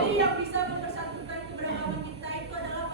Jadi yang bisa mempersatukan keberagaman kita itu adalah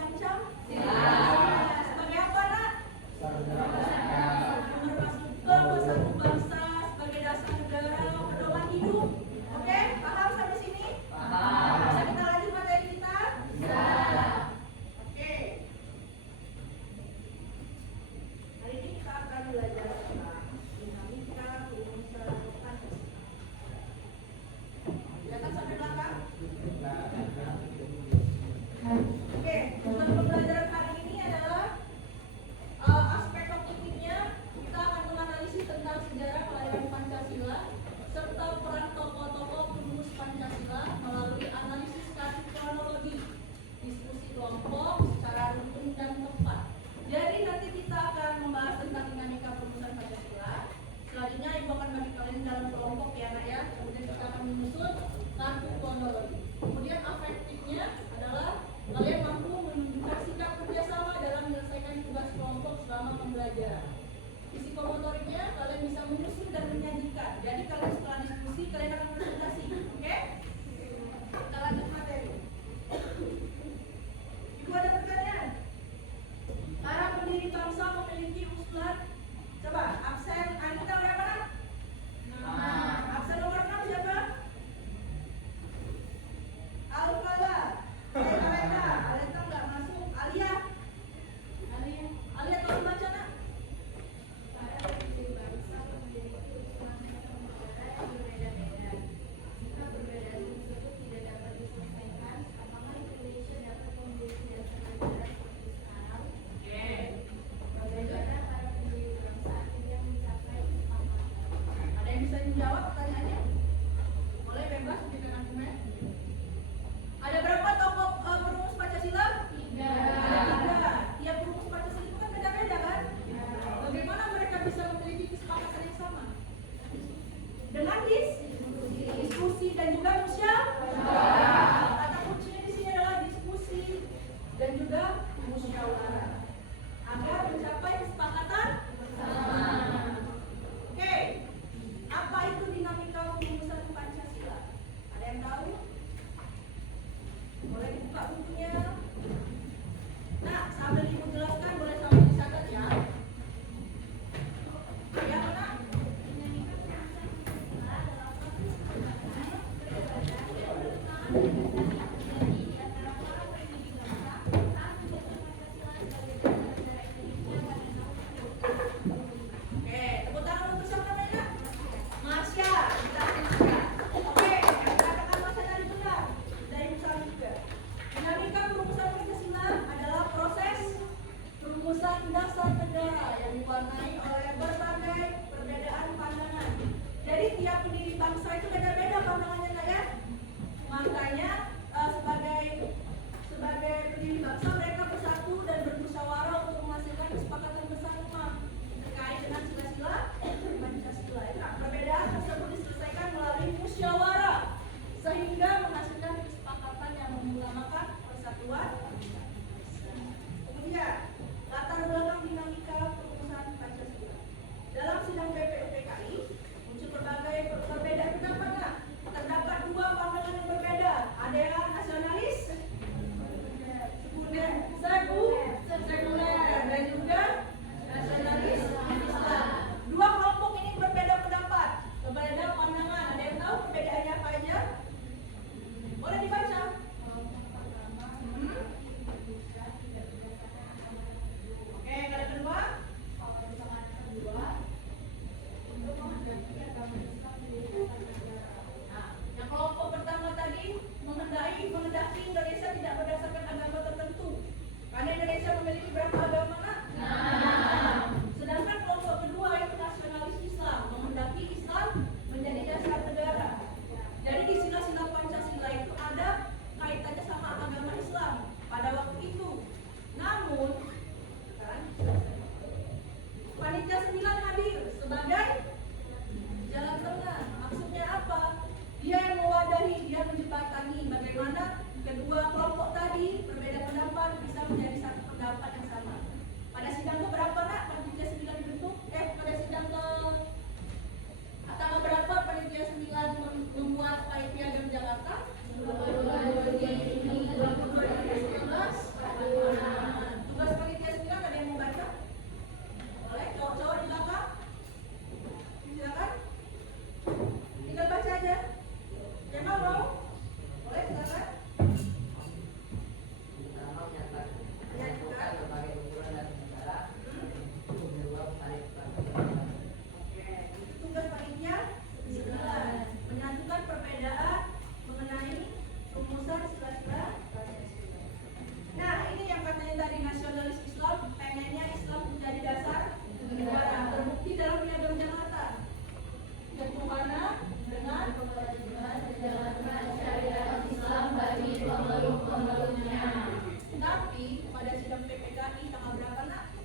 Undang-Undang PPKI tanggal berapa nak?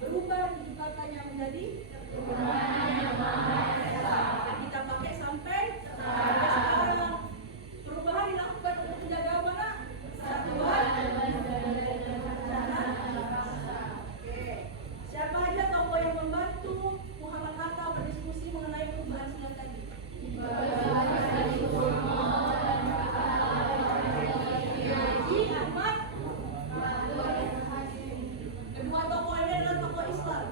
Berubah rujuk katanya menjadi kita pakai sampai sekarang. Perubahan dilakukan untuk menjaga apa nak? Kesatuan. Oke. Siapa aja tokoh yang membantu Muhammad Hatta berdiskusi mengenai perubahan silat tadi? Kedua tokoh ini adalah tokoh Islam,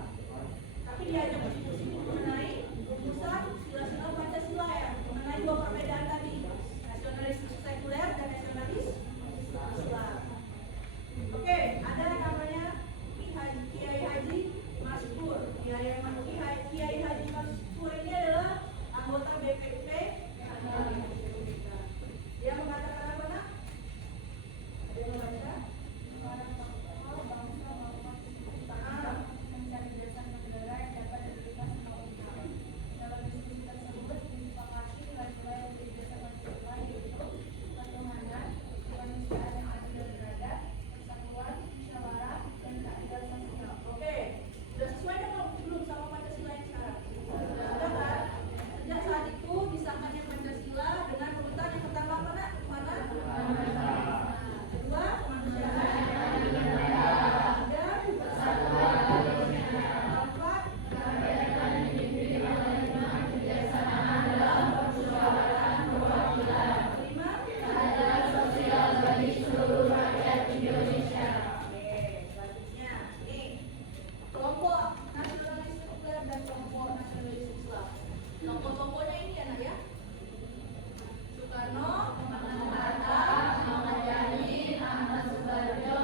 tapi diajak diskusi mengenai rumusan sila-sila Pancasila ya, mengenai dua perbedaan tadi, nasionalis sekuler dan nasionalis Islam. Oke, ada namanya Kiai Haji Maskur. Kiai Haji Maskur ini adalah anggota BPP. Dia mengatakan apa nak? Ada yang membaca? Mencari dasar negara yang dapat diberikan semua pihak. Dalam diskusi tersebut disepakati nilai-nilai yang menjadi dasar Pancasila yaitu ketuhanan, kemanusiaan yang adil dan beradab, persatuan, musyawarah, dan keadilan sosial. Oke, sudah sesuai dengan belum sama Pancasila yang sekarang? Sudah kan? Sejak saat itu disahkannya Pancasila dengan urutan yang pertama apa nak? Mana? Kedua, kemanusiaan. Tiga, persatuan. Keempat, kebersamaan dalam permusyawaratan perwakilan. Kelima, keadilan sosial bagi seluruh rakyat Indonesia. Oke, selanjutnya nih kelompok nasionalis sekuler dan kelompok nasionalis Islam. Tokoh-tokohnya ini ya nak ya? Soekarno, Muhammad Hatta, Ahmad Yani, Ahmad Subarjo,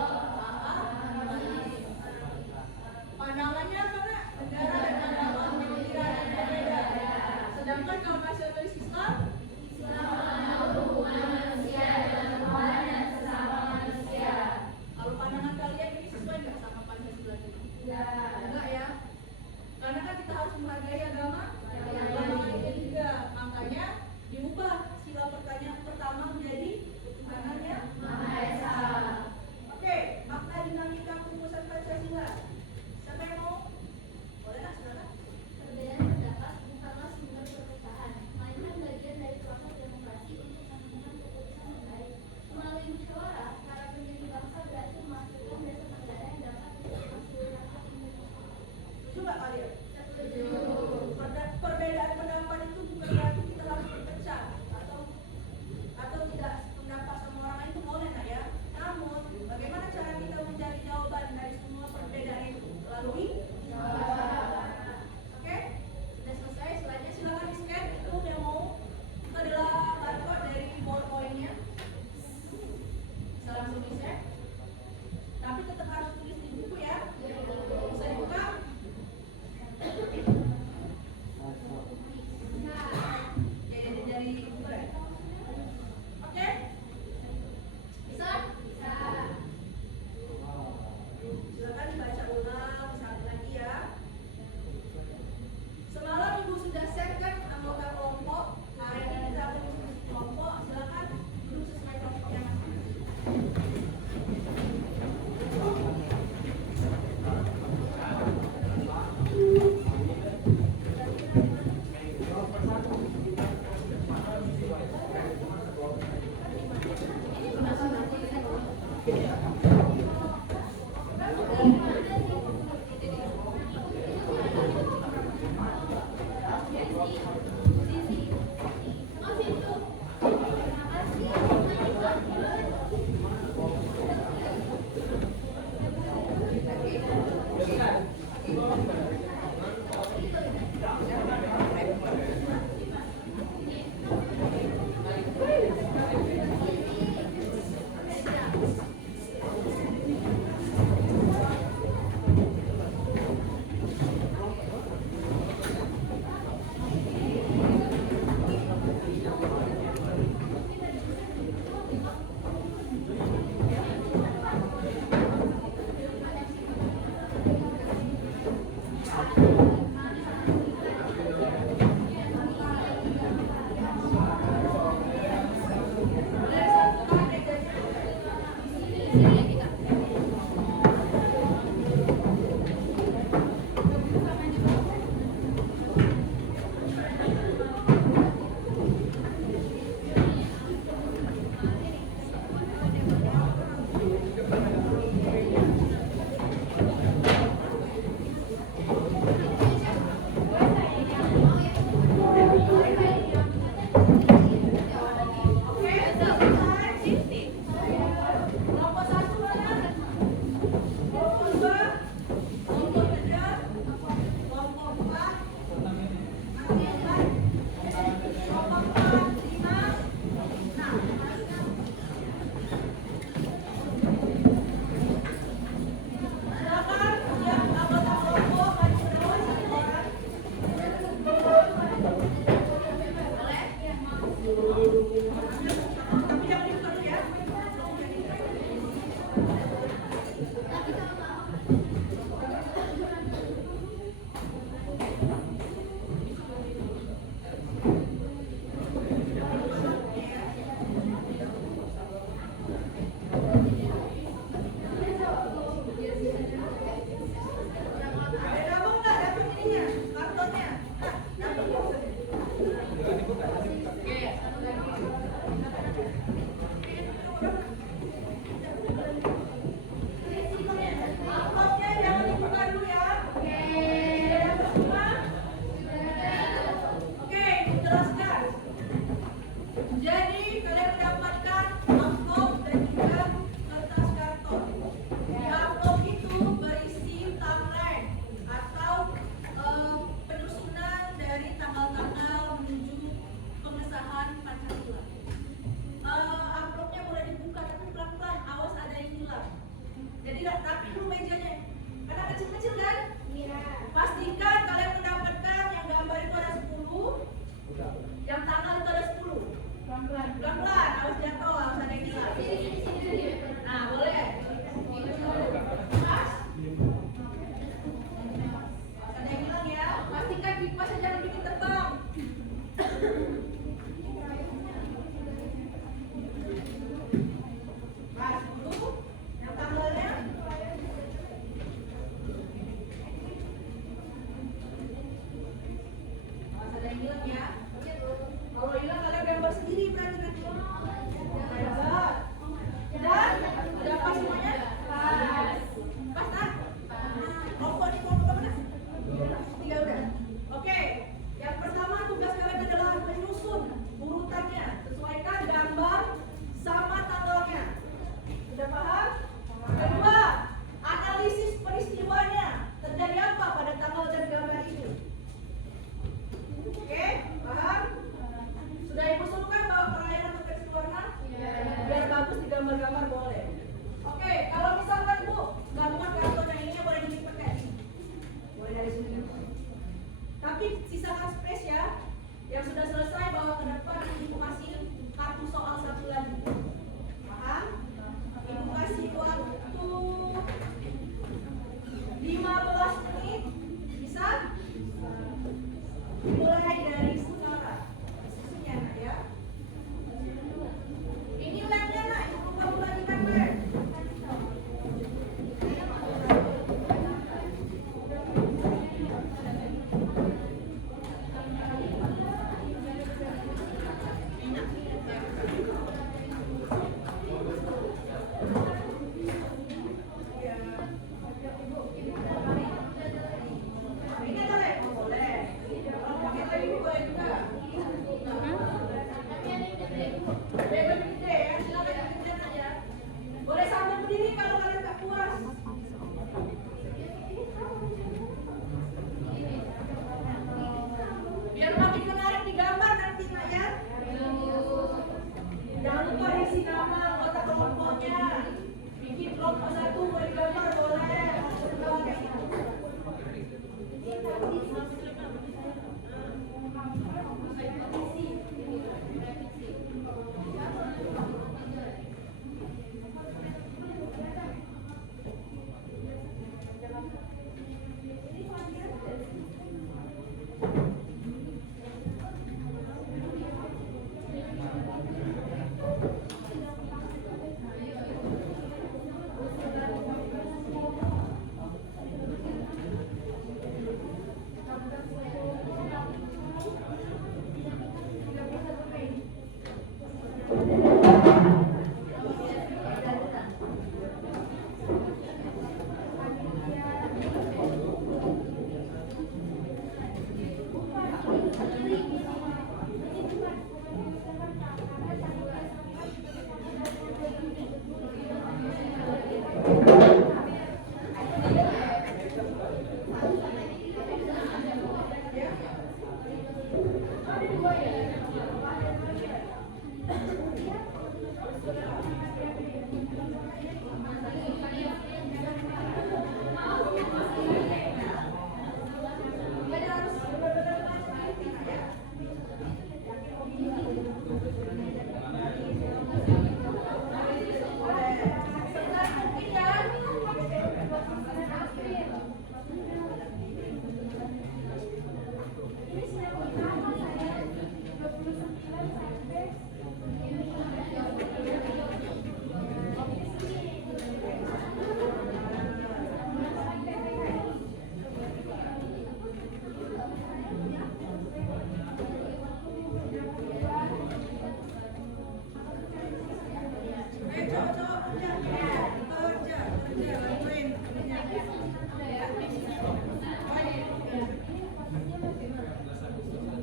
pandangannya apa nak? Negara dan agama berbeda dan berbeda. Sedangkan kalau nasionalis Islam, hubungan manusia dengan Tuhan dan sesama manusia. Kalau pandangan kalian ini sesuai nggak sama Pancasila ini? Enggak ya? Karena kan kita harus menghargai agama lainnya juga. Makanya diubah sila pertanyaan pertama menjadi Tuhan yang Maha Esa. Oke, makna dinamika perumusan Pancasila. Siapa yang mau? Boleh nak, silakan. Perbedaan pendapat bukanlah sumber perpecahan, melainkan bagian dari proses demokrasi untuk menemukan keputusan terbaik. Melalui musyawarah, para pendiri bangsa berhasil menghasilkan dasar negara yang dapat diterima seluruh rakyat Indonesia. Setuju nggak kalian? Setuju. Perbedaan pendapat itu bukan berarti kita harus berpecah atau tidak pendapat sama orang lain itu boleh nak ya. Namun bagaimana cara kita mencari jawaban dari semua perbedaan itu? Melalui Oke, sudah selesai. Selanjutnya silakan di scan itu yang mau. Itu adalah barcode dari PowerPoint-nya. Bisa langsung di share. Tapi tetap harus tulis di buku ya. Bisa dibuka. Dari buku ya. Oke? Bisa? Bisa. Silakan dibaca ulang sekali lagi ya. Semalam Ibu sudah share kan anggota kelompok. Hari ini kita akan diskusi kelompok. Silakan duduk sesuai kelompoknya masing-masing.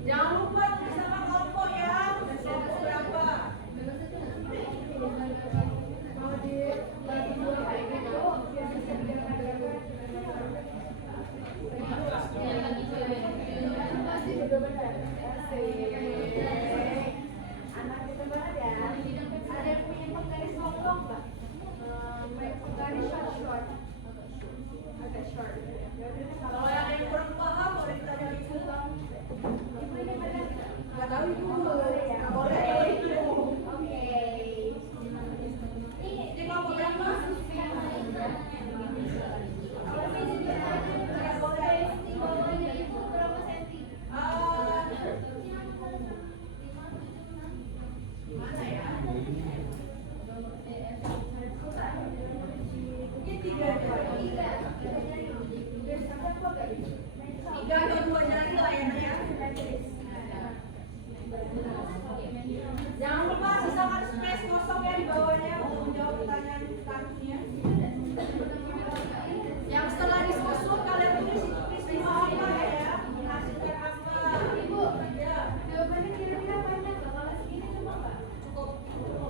Jangan lupa tulis sama kelompok ya. Kelompok berapa? Anak itu banget ya. Ada yang punya penggaris oblong nggak? Penggaris short. Agak short. Ya udah, Kalau ada yang kurang paham boleh ditanya ibu. ibu ini mana? Nggak tahu ibu. Boleh ya? Nggak boleh. Oke. Ini kelompok berapa? Nggak boleh. Mana ya? Mungkin tiga atau dua jari lah ya Nak, ya. Jangan lupa sisakan space kosong ya di bawahnya untuk menjawab pertanyaan selanjutnya. Yang setelah diskusi kalian tulis peristiwa apa ya? Menghasilkan apa? Ibu, Ya, jawabannya kira-kira banyak nggak? Kalau segini cuma nggak? cukup.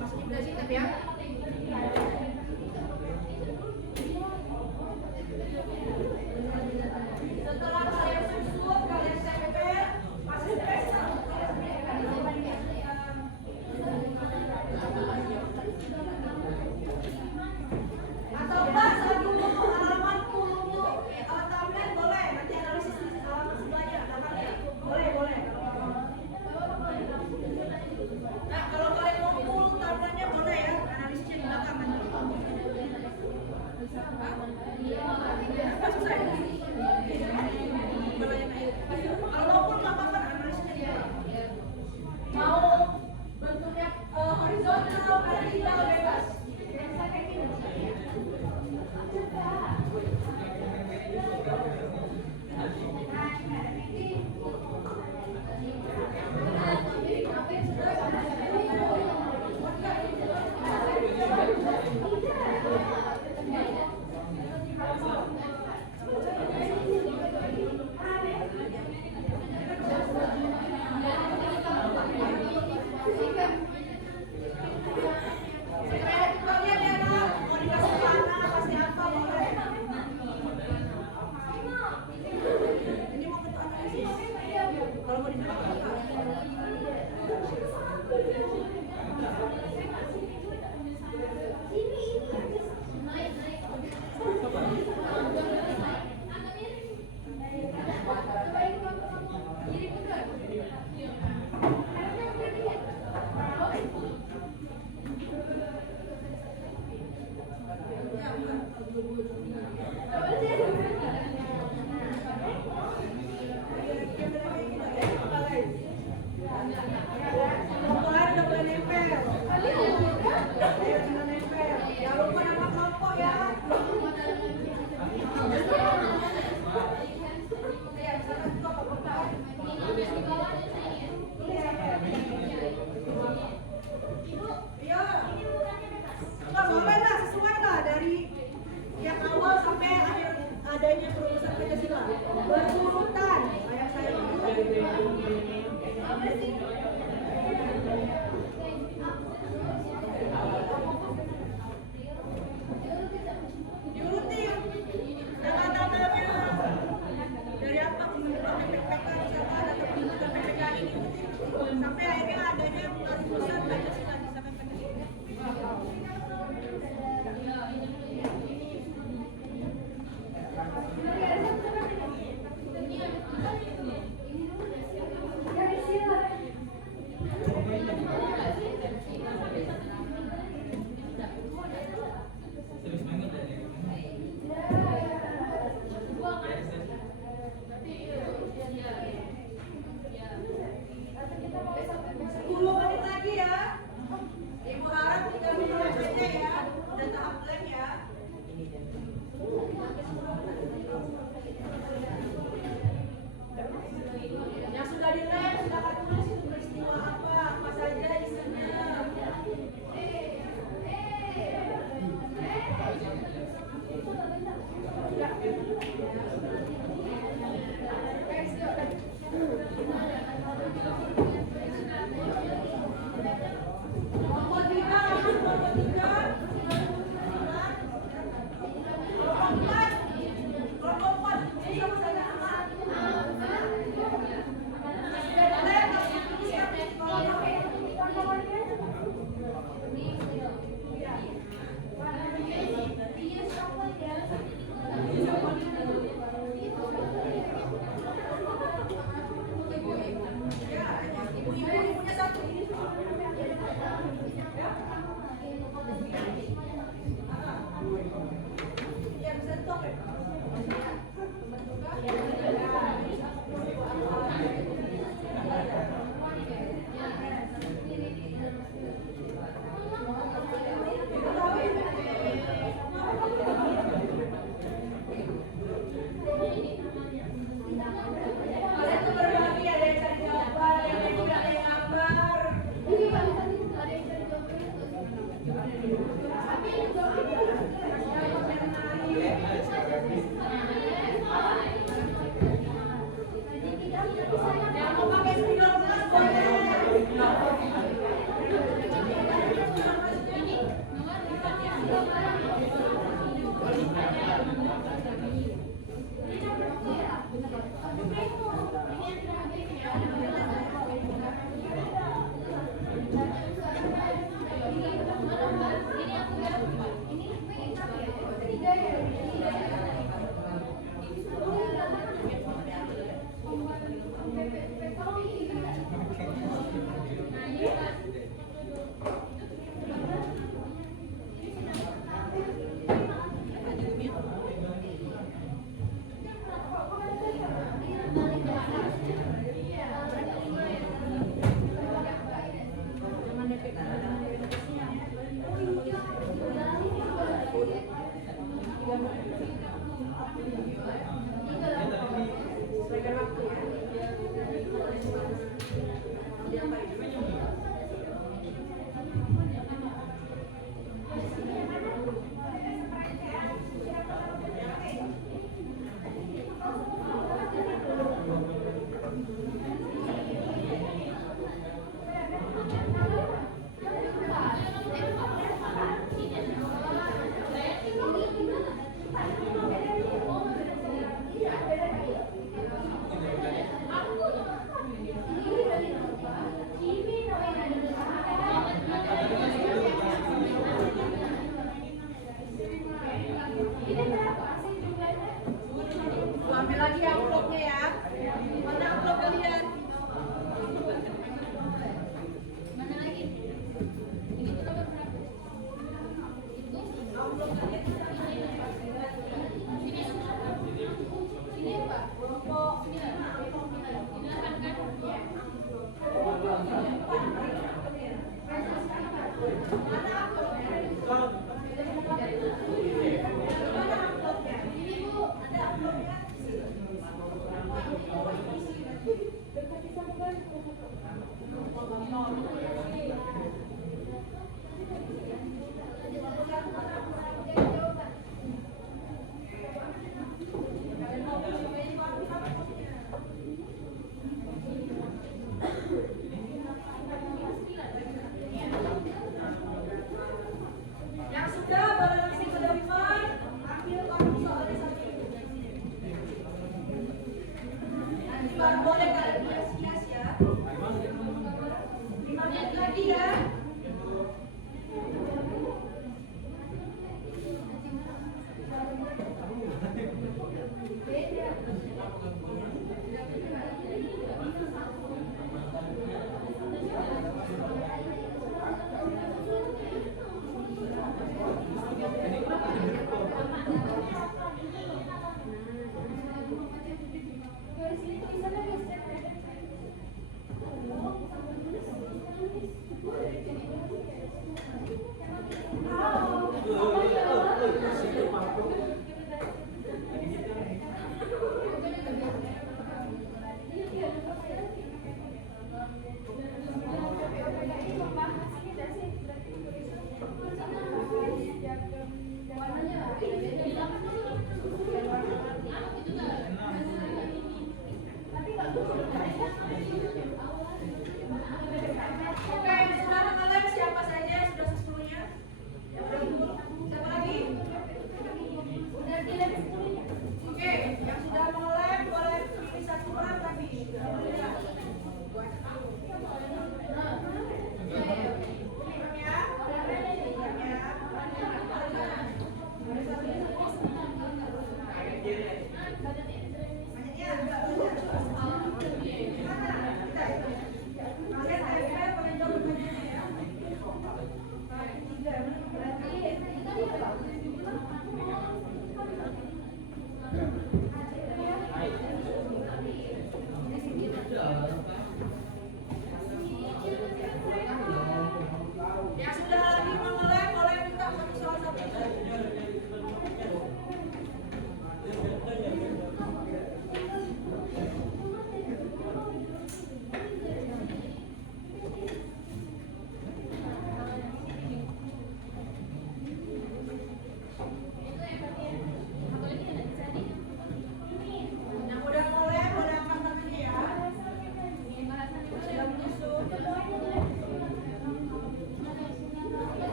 Masukin dari sini ya. Setelah kalian susun, kalian stempel, kasih space. Atau Pak, saya dulu halaman dulu timeline boleh, nanti analisis di halaman sebelahnya, boleh. Nah, kalau kalian mau full timeline-nya boleh ya, analisisnya di belakang nanti. Hah? Susah ya? Kalau mau full nggak apa-apa, analisisnya di belakang. Mau bentuknya horizontal, vertikal, bebas. Kreatif kalian ya Nak, mau dikasih warna, kasih apa boleh. Ini mau bentuk analisis. Kalau mau di belakang apa? Kelompok lain udah boleh nempel. Ayo tinggal nempel. Jangan lupa nama kelompok ya. Iya, sana juga kelompok. Iya. Nggak boleh lah, sesuai lah dari yang awal sampai akhir adanya perumusan Pancasila. Berurutan, kayak saya. Diurutin. Jangan namanya dari apa pembentukan PPK misalkan atau pembentukan PPK ini diurutin sampai akhirnya adanya perumusan Pancasila sampai Pancasila. Yang mau pakai spidol mas boleh. Ambil lagi amplopnya ya. Mana amplop kalian? Mana lagi? Ini tuh dapat berapa? Itu Amplop kalian ini apa? kelompok. Ini akan kan? Ini Bu, ada amplopnya.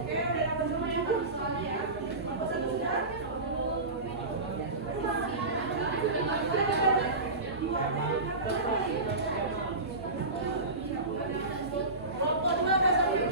Oke, udah dapat semua yang harus soalnya ya. Apa satu sudah? Rokok dua nggak sampai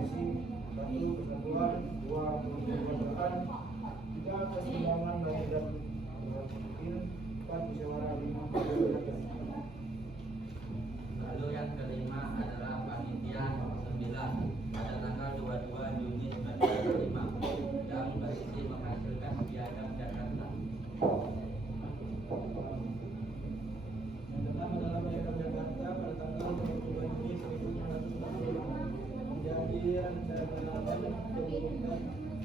visi, 1. Persatuan, 2. Kebersamaan, 3. Keseimbangan lahir dan batin, 4. Musyawarah, 5. Kebijakan. Lalu yang kelima adalah panitia 9 pada tanggal 22 Juni 1995 yang berisi menghasilkan piagam Jakarta. Yang pertama adalah Piagam Jakarta pada tanggal 22 Juni 1945 menjadi rancangan pembentukan Republik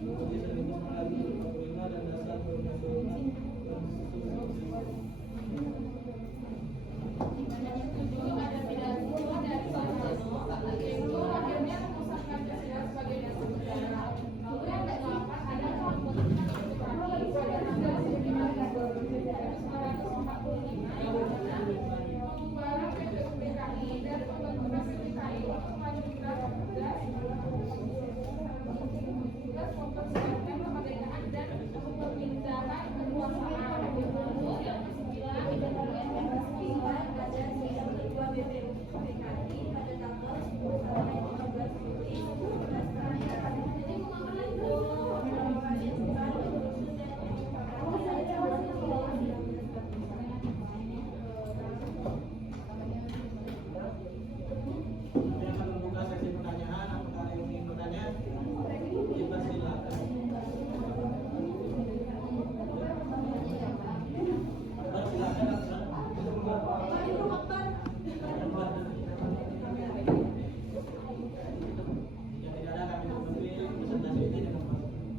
1945 dan dasar perundang-undangan konstitusi. Kami akan membuka sesi pertanyaan. Apakah ada yang ingin bertanya? Dipersilakan.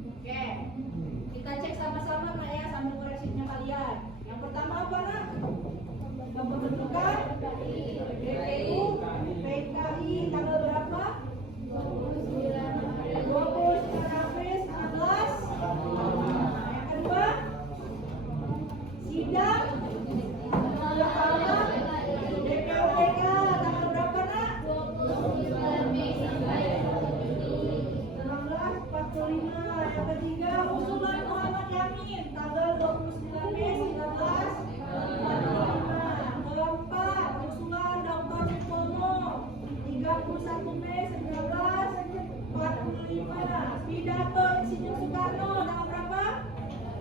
Oke, kita cek sama-sama nak ya sambil koreksinya kalian. Yang pertama apa nak? Pembentukan DPU PKI tanggal berapa? 29 April 19. Yang kedua, sidang DPUPK tanggal berapa nak? 1945. Yang ketiga, usulan Muhammad Yamin tanggal 29 Mei 1945. Keempat, usulan Dr. Sutomo 31 Mei 1945. Pidato Insinyur Soekarno tanggal berapa?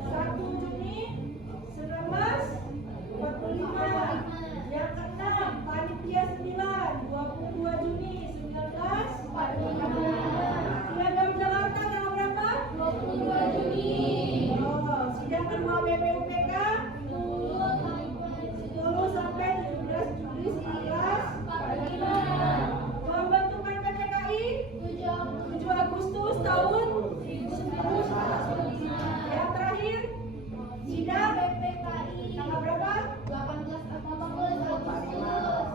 1 Juni 1945. Yang keenam, panitia 9 22 Juni 1945. Piagam Jakarta tanggal berapa? 22 Juni. Oh, sidang kedua BPUPK 10 sampai 17 Juli 1945. Pembentukan PPKI 7 Agustus tahun 1945. Yang terakhir, sidang BPKI tanggal berapa? 18 Agustus.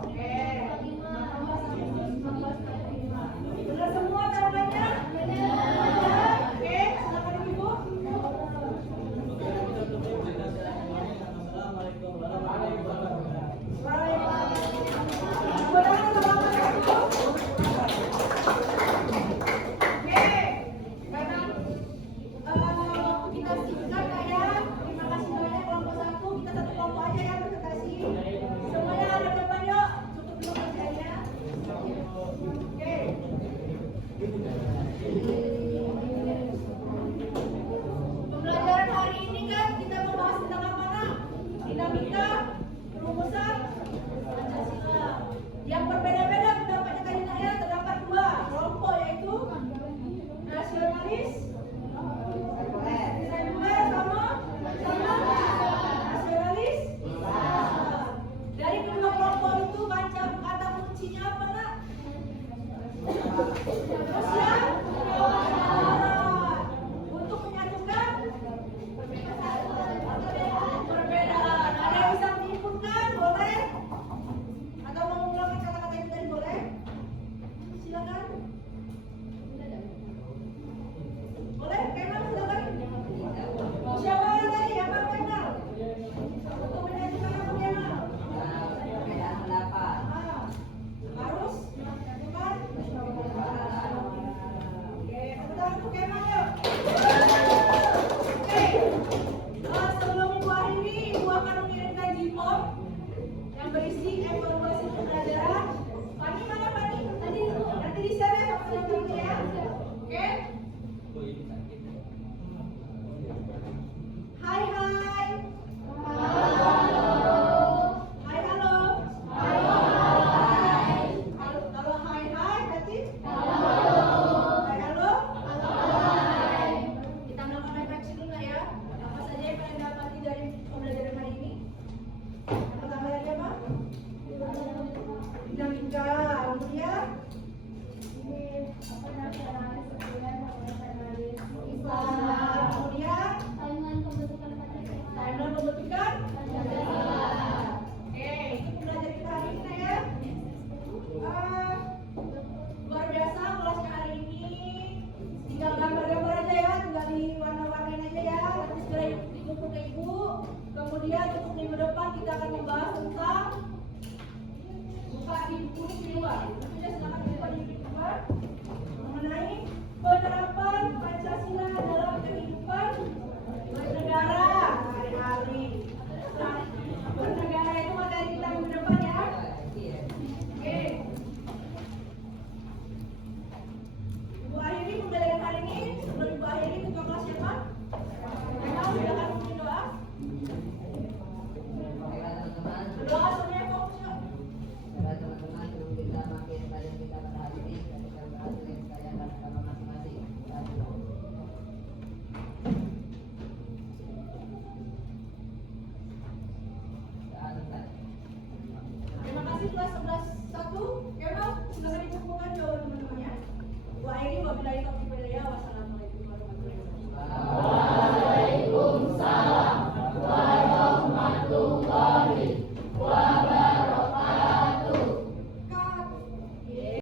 Oke. 18 Agustus 1945. Benar semua tanggalnya? Benar. Oke, silakan Ibu. Assalamualaikum warahmatullahi wabarakatuh. Kita singkat ya. Terima kasih banyak kelompok 1. Kita satu kelompok aja ya presentasi. Semuanya ada depan yuk. Cukup dulu kerjanya. Oke. Pembelajaran hari ini kan kita membahas tentang apa nak? Dinamika, perumusan, Pancasila. Yang berbeda-beda pendapatnya kalian ya terdapat 2 kelompok yaitu nasionalis, sekuler sama nasionalis. Dari kedua kelompok itu macam kata kuncinya apa nak? Sosial untuk menyatukan perbedaan. Ada yang bisa menyimpulkan? Boleh? Atau mau mengulangi kata-kata itu tadi boleh? Silakan. Boleh? Kenal silakan. Musyawarah tadi apa kenal? Untuk menyatukan apa kenal? Perbedaan pendapat. Harus menyatukan. membuktikan Oke, itu pembelajaran kita hari ini ya. Luar biasa kelasnya hari ini. Tinggal gambar-gambar aja ya, tinggal diwarna-warnain aja ya. Nanti segera dikumpul ke ibu. Kemudian untuk minggu depan kita akan membahas tentang buka di buku ini di luar.